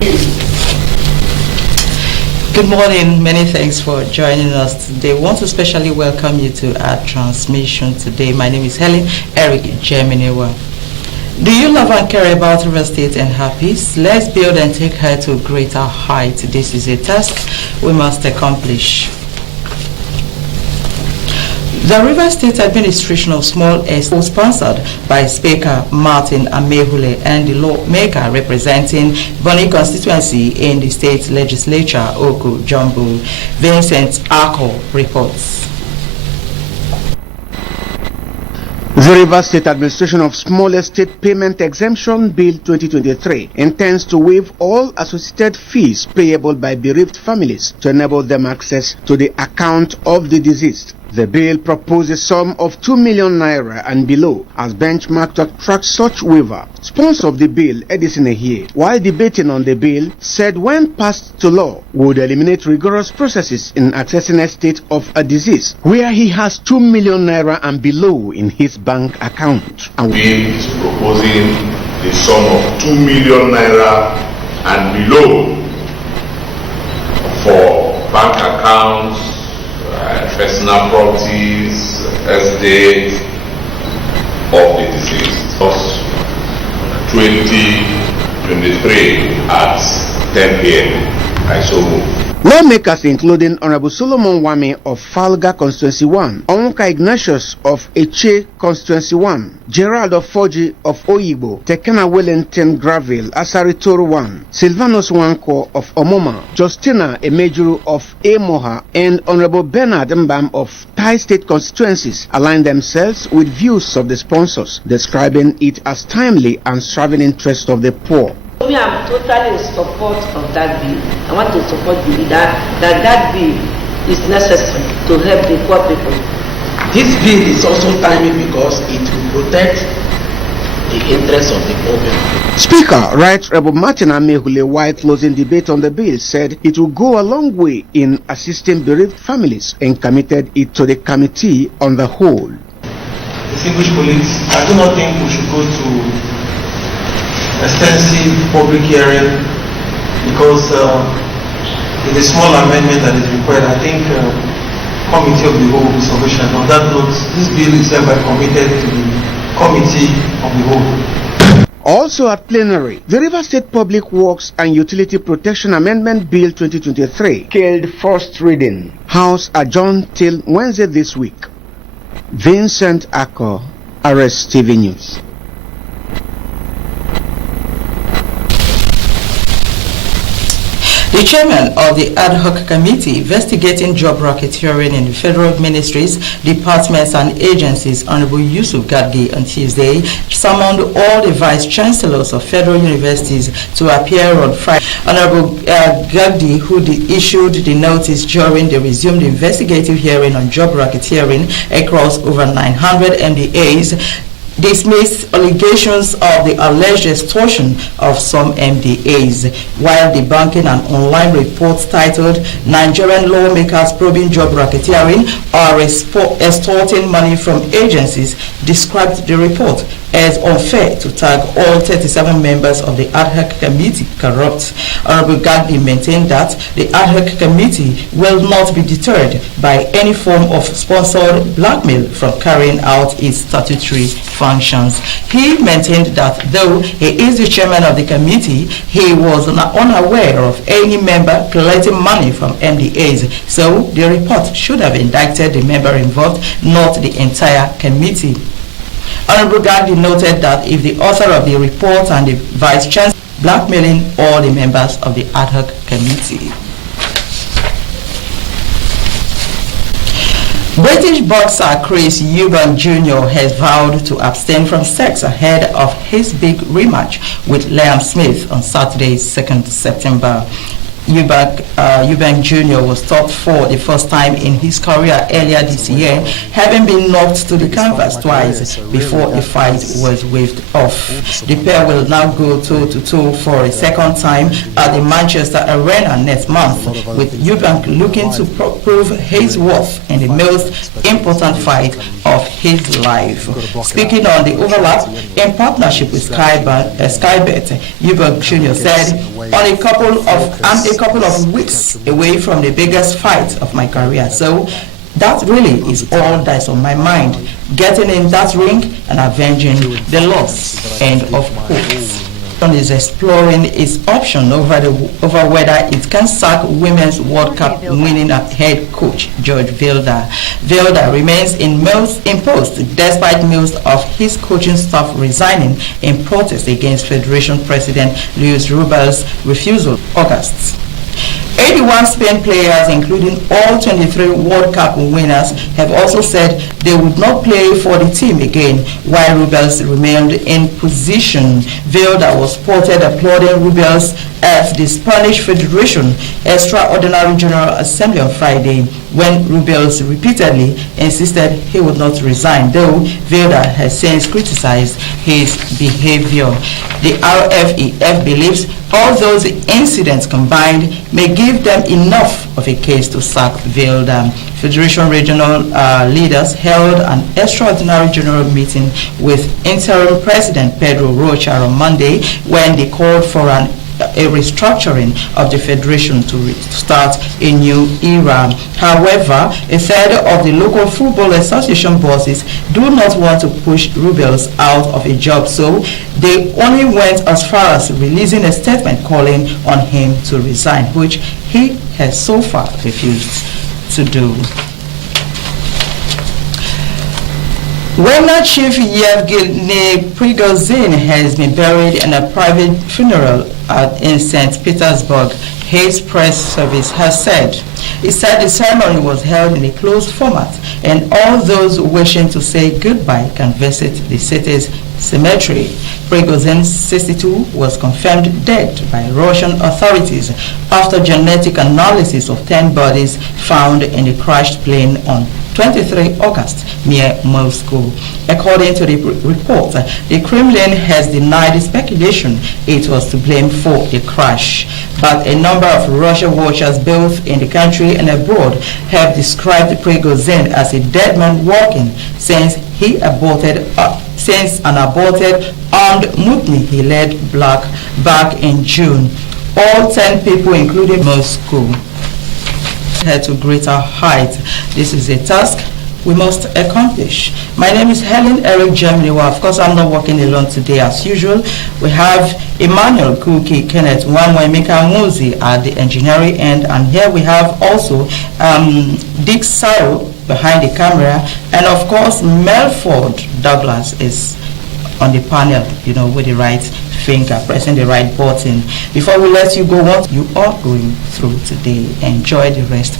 Good morning. Many thanks for joining us today. I want to especially welcome you to our transmission today. My name is Helen Eric Jeminewa. Do you love and care about River State and her peace? Let's build and take her to a greater height. This is a task we must accomplish. The River State Administration of Small Estate was sponsored by Speaker Martin Amehule and the lawmaker representing Bonny constituency in the state legislature, Oku Jumbo. Vincent Ako reports. The River State Administration of Small Estate Payment Exemption Bill 2023 intends to waive all associated fees payable by bereaved families to enable them access to the account of the deceased. The bill proposed a sum of 2 million naira and below as benchmark to attract such waiver. Sponsor of the bill, Edison Ehie, while debating on the bill, said when passed to law, would eliminate rigorous processes in accessing estate of a deceased where he has 2 million naira and below in his bank account. The bill is proposing a sum of 2 million naira and below for bank accounts, personal properties, estate of the deceased. 2023 at 10 p.m. I so move. Lawmakers including Honorable Solomon Wame of Falga Constituency 1, Onka Ignatius of Eche Constituency 1, Gerald of Foji of Oyibo, Tekena Wellington Graville, Asari Toro 1, Silvanus Wanko of Omoma, Justina Emejuru of Emoha, and Honorable Bernard Mbam of Thai State constituencies align themselves with views of the sponsors, describing it as timely and serving interest of the poor. I am totally in support of that bill. I want to support the bill that bill is necessary to help the poor people. This bill is also timely because it will protect the interests of the poor people. Speaker, Right Reverend Martin Amehule, while closing debate on the bill, said it will go a long way in assisting bereaved families and committed it to the committee on the whole. Distinguished colleagues, I do not think we should go to extensive public hearing because it's a small amendment that is required. I think committee of the whole will be sufficient. On that note, this bill is hereby committed to the committee of the whole. Also at plenary, the River State Public Works and Utility Protection Amendment Bill 2023 killed first reading. House adjourned till Wednesday this week. Vincent Ako, RSTV News. The chairman of the ad hoc committee investigating job racketeering in the federal ministries, departments and agencies, Honorable Yusuf Gadgi, on Tuesday summoned all the vice chancellors of federal universities to appear on Friday. Honorable Gadgi, who issued the notice during the resumed investigative hearing on job racketeering across over 900 MDAs, dismissed allegations of the alleged extortion of some MDAs, while debunking an online report titled Nigerian Lawmakers Probing Job Racketeering Are Extorting Money from Agencies described the report as unfair to tag all 37 members of the ad hoc committee corrupt. Honorable Gandhi maintained that the ad hoc committee will not be deterred by any form of sponsored blackmail from carrying out its statutory functions. He maintained that though he is the chairman of the committee, he was unaware of any member collecting money from MDAs, so the report should have indicted the member involved, not the entire committee. Honorable Gandhi noted that if the author of the report and the vice chancellor blackmailing all the members of the ad hoc committee. British boxer Chris Eubank Jr. has vowed to abstain from sex ahead of his big rematch with Liam Smith on Saturday, 2nd September. Eubank Jr. was top 4 the first time in his career earlier this year, having been knocked to the canvas twice before the fight was waved off. The pair will now go toe-to-toe for a second time at the Manchester Arena next month, with Eubank looking to prove his worth in the most important fight of his life. Speaking on the overlap, in partnership with Skybet, Eubank Jr. said, "On a couple of weeks away from the biggest fight of my career, so that really is all that's on my mind, getting in that ring and avenging the loss." End of quote. Is exploring its option over whether it can sack Women's World Cup winning head coach George Vilda. Vilda remains in post despite most of his coaching staff resigning in protest against Federation President Luis Rubial's refusal in August. 81 Spain players, including all 23 World Cup winners, have also said they would not play for the team again, while Rubiales remained in position. Vilda was spotted applauding Rubiales at the Spanish Federation Extraordinary General Assembly on Friday, when Rubiales repeatedly insisted he would not resign, though Vilda has since criticized his behavior. The RFEF believes all those incidents combined may give them enough of a case to sack Vilda. Federation regional leaders held an extraordinary general meeting with interim President Pedro Rocha on Monday, when they called for a restructuring of the federation to start a new era. However, a third of the local football association bosses do not want to push Rubiales out of a job, so they only went as far as releasing a statement calling on him to resign, which he has so far refused to do. Wagner Chief Yevgeny Prigozhin has been buried in a private funeral in St. Petersburg, his press service has said. He said the ceremony was held in a closed format, and all those wishing to say goodbye can visit the city's cemetery. Prigozhin, 62, was confirmed dead by Russian authorities after genetic analysis of 10 bodies found in the crashed plane on 23 August near Moscow. According to the report, the Kremlin has denied the speculation it was to blame for the crash. But a number of Russian watchers, both in the country and abroad, have described Prigozhin as a dead man walking since an aborted armed mutiny he led back in June. All 10 people, including Moscow, head to greater heights. This is a task we must accomplish. My name is Helen Eric Germany. Well, of course, I'm not working alone today as usual. We have Emmanuel Kuki, Kenneth Wamwemika Muzi at the engineering end, and here we have also Dick Saro behind the camera, and of course Melford Douglas is on the panel, with the right finger, pressing the right button. Before we let you go, what you are going through today, enjoy the rest